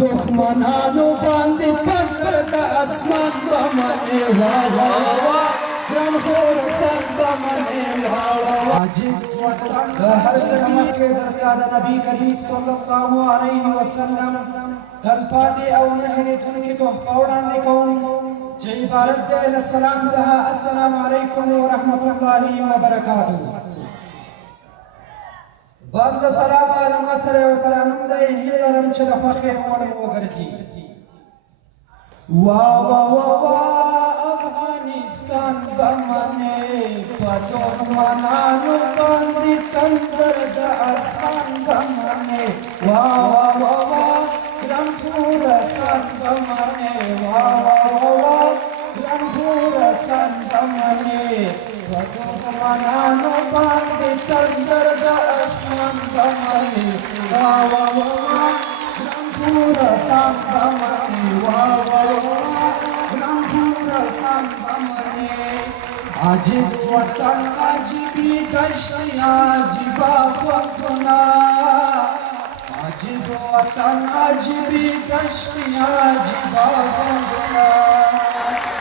دښمنانو باندې تندر د اسمان به منې واه واه واه ګران خراسان به منې واه واه واه عجیب وطن د هر څه نه مخکې درته د نبي کریم صلی الله علیه وسلم تلپاتې او نه هېرېدونکې تحفه وړاندې کوم چې عبارت دی له سلام څخه السلام علیکم ورحمة الله وبرکاته. بعد له سلامه له ما سره یو ترانم دی هیله لرم چې د خوښې وړ مو وګرځي. وا وا وا وا افغانستان به منې په دښمنانو باندې تندر د اسمان به منې وا وا وا وا ګران خراسان به منې وا وا وا وا ګران خراسان به منې په دښمنانو باندې تندر د اسمان به منې وا وا وا وا ګران خراسان به منې وا وا وا وا ګران خراسان به منې عجیب وطن عجیبې دشتې عجیبه خوندونه عجیب وطن عجیبې دشتې عجیبه خوندونه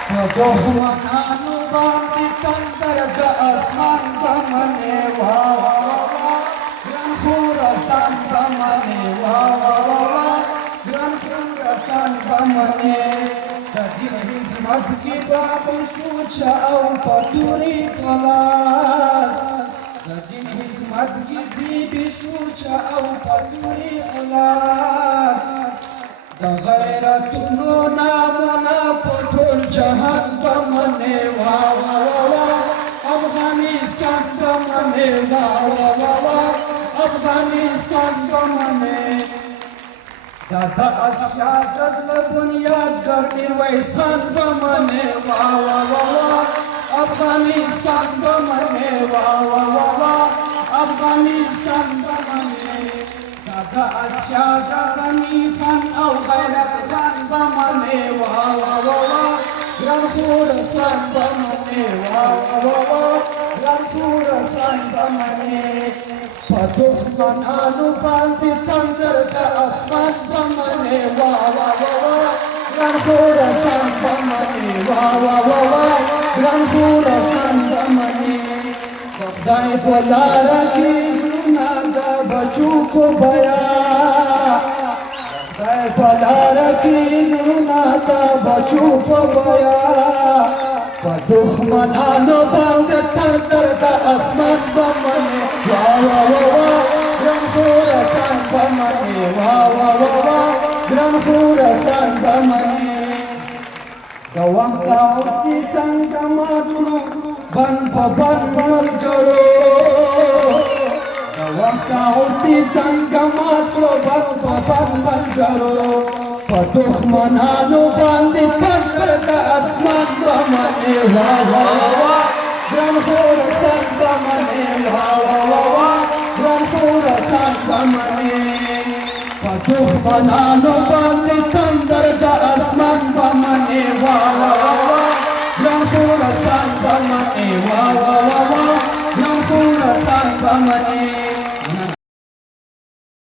په دښمنانو باندې تندر د اسمان به منې واه واه واه ګران خراسان به منې واه واه واه ګران خراسان به منې د دین خدمت کې به بې سوچه او په تورې خلاص د دین خدمت کې ځې بې سوچه او په تورې خلاص د غیرتونو نامونه په ټول جهان به منې واه واه واه افغانستان به منې واه واه واه افغانستان به منې دا د اسیا د زړه بنیادګر میرویس خان به منې واه واه واه افغانستان به منې واه واه واه افغانستان به منې دا د اسیا د غني خان او غیرت خان به منې واه واه واه ګران خراسان به منې واه واه واه ګران خراسان به منې په دښمنانو باندې تندر د اسمان به منې واه واه واه ګران خراسان به منې واه واه واه ګران خراسان به منې د خدای په لاره کې زړونه د بچو کو بیا خدای په لاره کې زړونه د بچو کو بیا په دښمنانو باندې تندر د اسمان به منې واه واه واه ګران خراسان به منې واه واه واه ګران خراسان به منې د وخت داوتې څنګه مات کړو بند په بند ملګرو د وخت داوتې څنګه مات کړو بند په بند ملګرو په دښمنانو باندې تندر د اسمان به منې واه واه واه ګران خراسان به منې واه واه واه ګران خراسان به منې په دښمنانو باندې